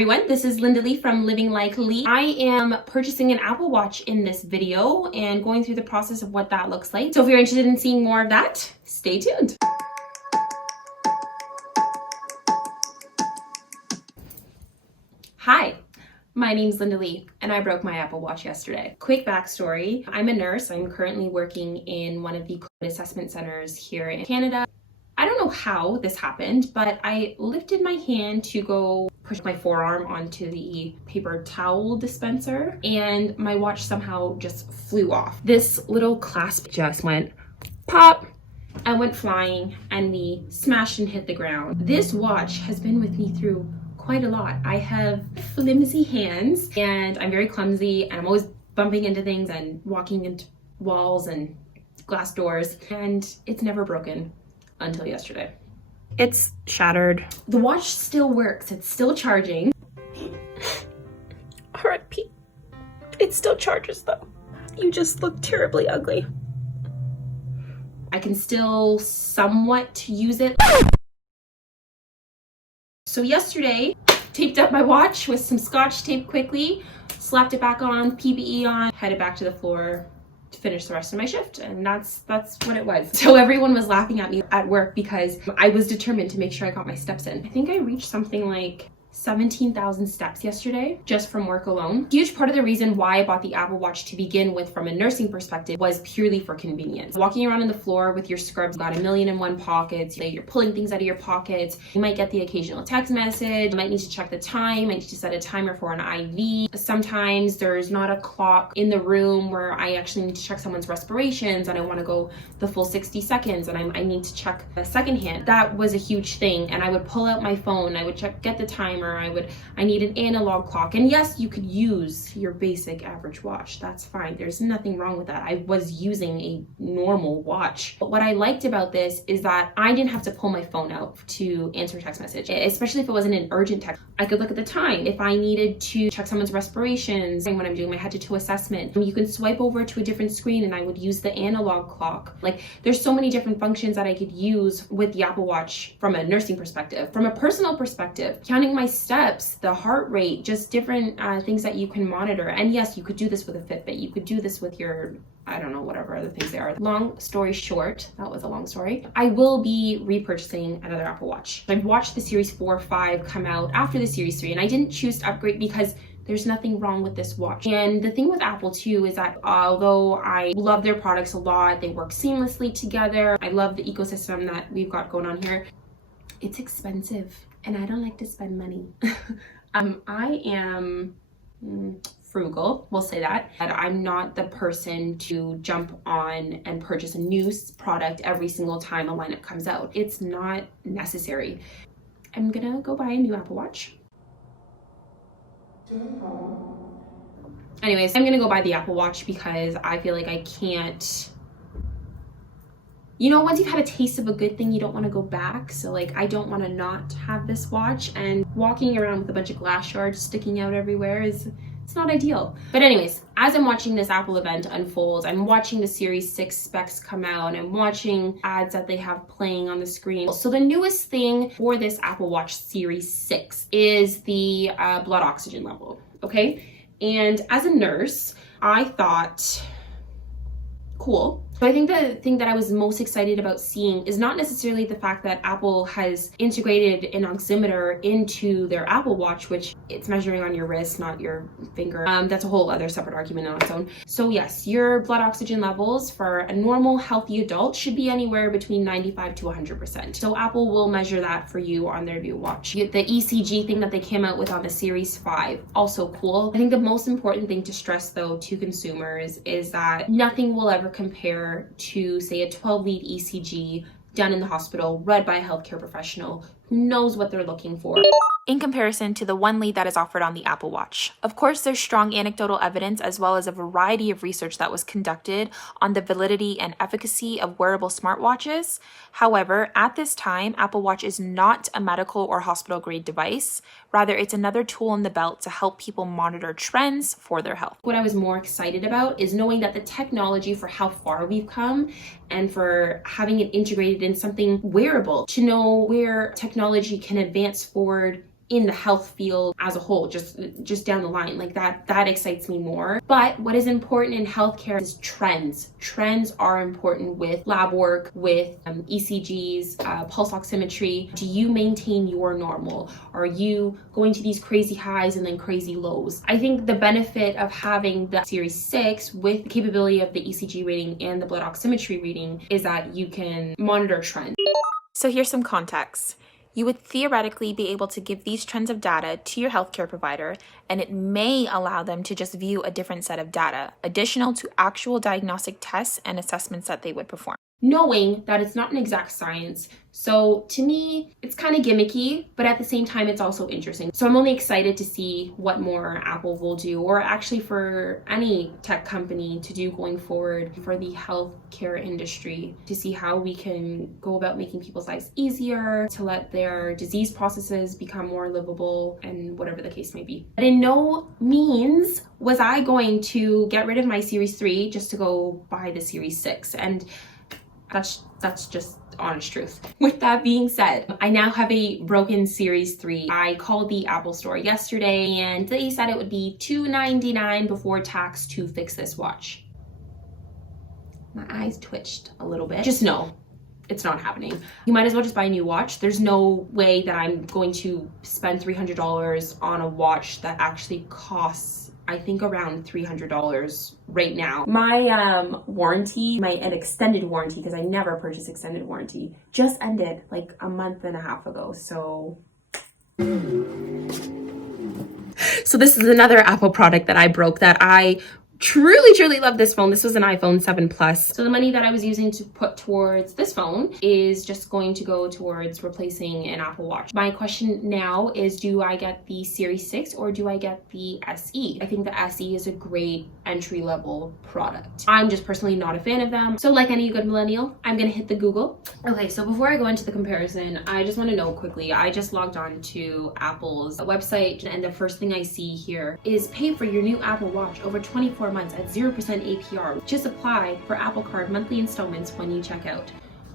everyone, this is Linda Lee from Living Like Lee. I am purchasing an Apple Watch in this video and going through the process of what that looks like. So if you're interested in seeing more of that, stay tuned. Hi, my name's Linda Lee and I broke my Apple Watch yesterday. Quick backstory, I'm a nurse. I'm currently working in one of the COVID assessment centers here in Canada. I don't know how this happened, but I lifted my hand to go push my forearm onto the paper towel dispenser and my watch somehow just flew off. This little clasp just went pop and went flying and we smashed and hit the ground. This watch has been with me through quite a lot. I have flimsy hands and I'm very clumsy and I'm always bumping into things and walking into walls and glass doors, and it's never broken until yesterday. It's shattered. The watch still works. It's still charging. RIP. It still charges though. You just look terribly ugly. I can still somewhat use it. So yesterday, taped up my watch with some scotch tape quickly, slapped it back on, PPE on, headed back to the floor to finish the rest of my shift, and that's what it was. So everyone was laughing at me at work because I was determined to make sure I got my steps in. I think I reached something like 17,000 steps yesterday just from work alone. Huge part of the reason why I bought the Apple Watch to begin with from a nursing perspective was purely for convenience. Walking around on the floor with your scrubs, got 1,000,001 pockets, you're pulling things out of your pockets, you might get the occasional text message, you might need to check the time, might need to set a timer for an IV. Sometimes there's not a clock in the room where I actually need to check someone's respirations and I want to go the full 60 seconds and I need to check the second hand. That was a huge thing, and I would pull out my phone, I would get the timer, I need an analog clock. And yes, you could use your basic average watch. That's fine. There's nothing wrong with that. I was using a normal watch. But what I liked about this is that I didn't have to pull my phone out to answer a text message, especially if it wasn't an urgent text. I could look at the time. If I needed to check someone's respirations when I'm doing my head to toe assessment, you can swipe over to a different screen and I would use the analog clock. Like, there's so many different functions that I could use with the Apple Watch from a nursing perspective. From a personal perspective, counting my steps, the heart rate, just different things that you can monitor. And yes, you could do this with a Fitbit. You could do this with your, I don't know, whatever other things they are. Long story short, that was a long story, I will be repurchasing another Apple Watch. I've watched the Series 4, 5 come out after the Series 3, and I didn't choose to upgrade because there's nothing wrong with this watch. And the thing with Apple too is that although I love their products a lot, they work seamlessly together, I love the ecosystem that we've got going on here, it's expensive. And I don't like to spend money. I am frugal, we'll say that. And I'm not the person to jump on and purchase a new product every single time a lineup comes out. It's not necessary. I'm gonna go buy a new Apple Watch. Anyways, I'm gonna go buy the Apple Watch because I feel like I can't, you know, once you've had a taste of a good thing, you don't want to go back. So like, I don't want to not have this watch, and walking around with a bunch of glass shards sticking out everywhere it's not ideal. But anyways, as I'm watching this Apple event unfold, I'm watching the Series 6 specs come out, I'm watching ads that they have playing on the screen. So the newest thing for this Apple Watch Series 6 is the blood oxygen level, okay? And as a nurse, I thought, cool. So I think the thing that I was most excited about seeing is not necessarily the fact that Apple has integrated an oximeter into their Apple Watch, which it's measuring on your wrist, not your finger. That's a whole other separate argument on its own. So yes, your blood oxygen levels for a normal healthy adult should be anywhere between 95 to 100%. So Apple will measure that for you on their new watch. The ECG thing that they came out with on the Series 5, also cool. I think the most important thing to stress though to consumers is that nothing will ever compare to, say, a 12-lead ECG done in the hospital, read by a healthcare professional who knows what they're looking for, in comparison to the one lead that is offered on the Apple Watch. Of course, there's strong anecdotal evidence as well as a variety of research that was conducted on the validity and efficacy of wearable smartwatches. However, at this time, Apple Watch is not a medical or hospital grade device. Rather, it's another tool in the belt to help people monitor trends for their health. What I was more excited about is knowing that the technology for how far we've come and for having it integrated in something wearable, to know where technology can advance forward in the health field as a whole, just down the line. Like that excites me more. But what is important in healthcare is trends. Trends are important with lab work, with ECGs, pulse oximetry. Do you maintain your normal? Are you going to these crazy highs and then crazy lows? I think the benefit of having the Series 6 with the capability of the ECG reading and the blood oximetry reading is that you can monitor trends. So here's some context. You would theoretically be able to give these trends of data to your healthcare provider, and it may allow them to just view a different set of data, additional to actual diagnostic tests and assessments that they would perform. Knowing that it's not an exact science. So to me, it's kind of gimmicky, but at the same time, it's also interesting. So I'm only excited to see what more Apple will do, or actually for any tech company to do going forward for the healthcare industry, to see how we can go about making people's lives easier, to let their disease processes become more livable, and whatever the case may be. But in no means was I going to get rid of my Series 3 just to go buy the Series 6. And that's just honest truth. With that being said, I now have a broken Series 3. I called the Apple store yesterday and they said it would be $299 before tax to fix this watch. My eyes twitched a little bit. Just know, it's not happening. You might as well just buy a new watch. There's no way that I'm going to spend $300 on a watch that actually costs, I think, around $300 right now. My warranty, an extended warranty, because I never purchase extended warranty, just ended like a month and a half ago. So this is another Apple product that I broke that I truly love. This phone. This was an iPhone 7 Plus. So the money that I was using to put towards this phone is just going to go towards replacing an Apple Watch. My question now is, do I get the Series 6 or do I get the SE? I think the SE is a great entry-level product. I'm just personally not a fan of them. So like any good millennial, I'm gonna hit the Google. Okay, so before I go into the comparison, I just want to know quickly, I just logged on to Apple's website and the first thing I see here is pay for your new Apple Watch over 24 months at 0% APR. Just apply for Apple Card monthly installments when you check out.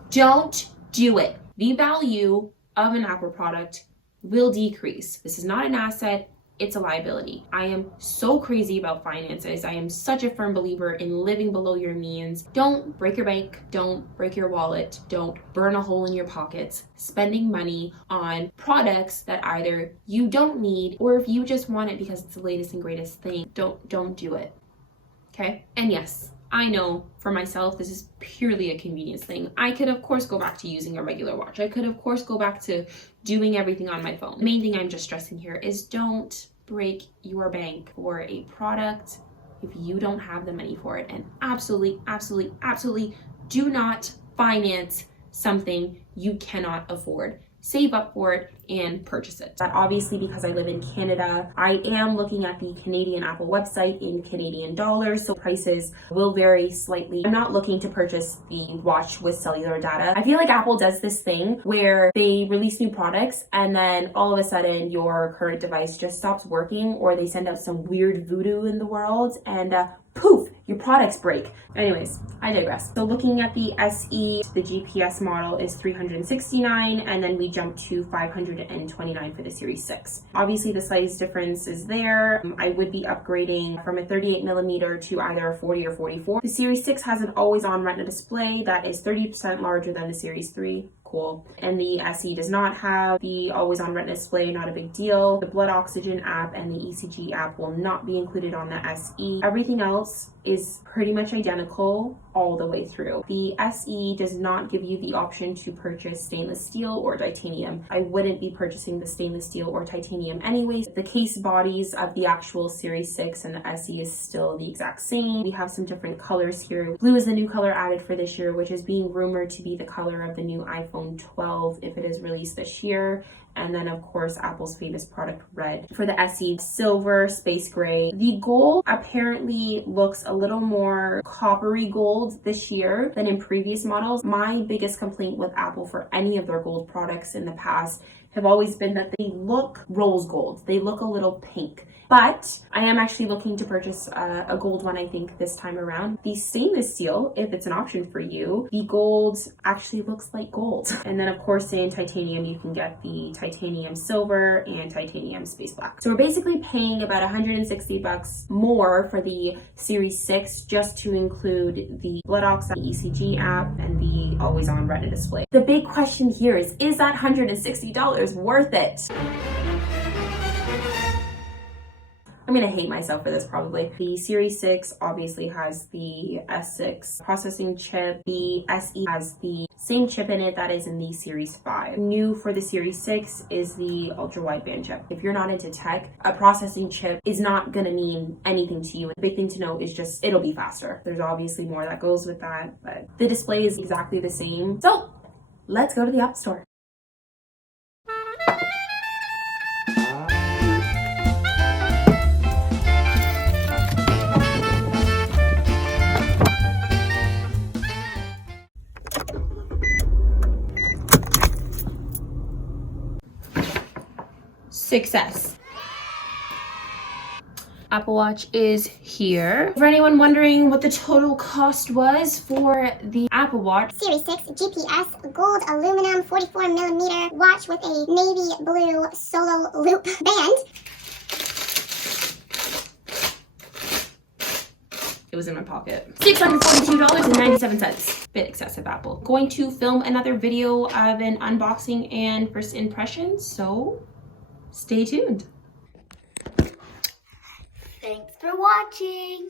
Don't do it. The value of an Apple product will decrease. This is not an asset, it's a liability. I am so crazy about finances. I am such a firm believer in living below your means. Don't break your bank, don't break your wallet, don't burn a hole in your pockets, spending money on products that either you don't need or if you just want it because it's the latest and greatest thing, don't do it. Okay? And yes, I know for myself, this is purely a convenience thing. I could, of course, go back to using a regular watch. I could, of course, go back to doing everything on my phone. The main thing I'm just stressing here is don't break your bank for a product if you don't have the money for it. And absolutely do not finance something you cannot afford. Save up for it and purchase it. But obviously, because I live in Canada, I am looking at the Canadian Apple website in Canadian dollars, so prices will vary slightly. I'm not looking to purchase the watch with cellular data. I feel like Apple does this thing where they release new products and then all of a sudden your current device just stops working, or they send out some weird voodoo in the world and poof, your products break. Anyways, I digress. So looking at the SE, the GPS model is $369, and then we jump to $529 for the Series 6. Obviously, the size difference is there. I would be upgrading from a 38mm to either a 40 or 44. The Series 6 has an always-on Retina display that is 30% larger than the Series 3. Cool. And the SE does not have the always-on Retina display, not a big deal. The blood oxygen app and the ECG app will not be included on the SE. Everything else is pretty much identical all the way through. The SE does not give you the option to purchase stainless steel or titanium. I wouldn't be purchasing the stainless steel or titanium anyways. The case bodies of the actual Series 6 and the SE is still the exact same. We have some different colors here. Blue is the new color added for this year, which is being rumored to be the color of the new iPhone 12 if it is released this year. And then, of course, Apple's famous product, red. For the SE, silver, space gray. The gold apparently looks a little more coppery gold this year than in previous models. My biggest complaint with Apple for any of their gold products in the past have always been that they look rose gold. They look a little pink. But I am actually looking to purchase a gold one, I think, this time around. The stainless steel, if it's an option for you, the gold actually looks like gold. And then of course in titanium, you can get the titanium silver and titanium space black. So we're basically paying about 160 bucks more for the Series 6 just to include the blood oxide, ECG app, and the always on retina display. The big question here is that $160 worth it? I'm gonna hate myself for this probably. The Series 6 obviously has the S6 processing chip. The SE has the same chip in it that is in the Series 5. New for the Series 6 is the ultra wideband chip. If you're not into tech, a processing chip is not gonna mean anything to you. The big thing to know is just it'll be faster. There's obviously more that goes with that, but the display is exactly the same. So let's go to the App Store. Success. Apple Watch is here. For anyone wondering what the total cost was for the Apple Watch, Series 6 GPS gold aluminum 44mm watch with a navy blue solo loop band. it was in my pocket. $642.97. Bit excessive, Apple. Going to film another video of an unboxing and first impressions, so stay tuned. Thanks for watching.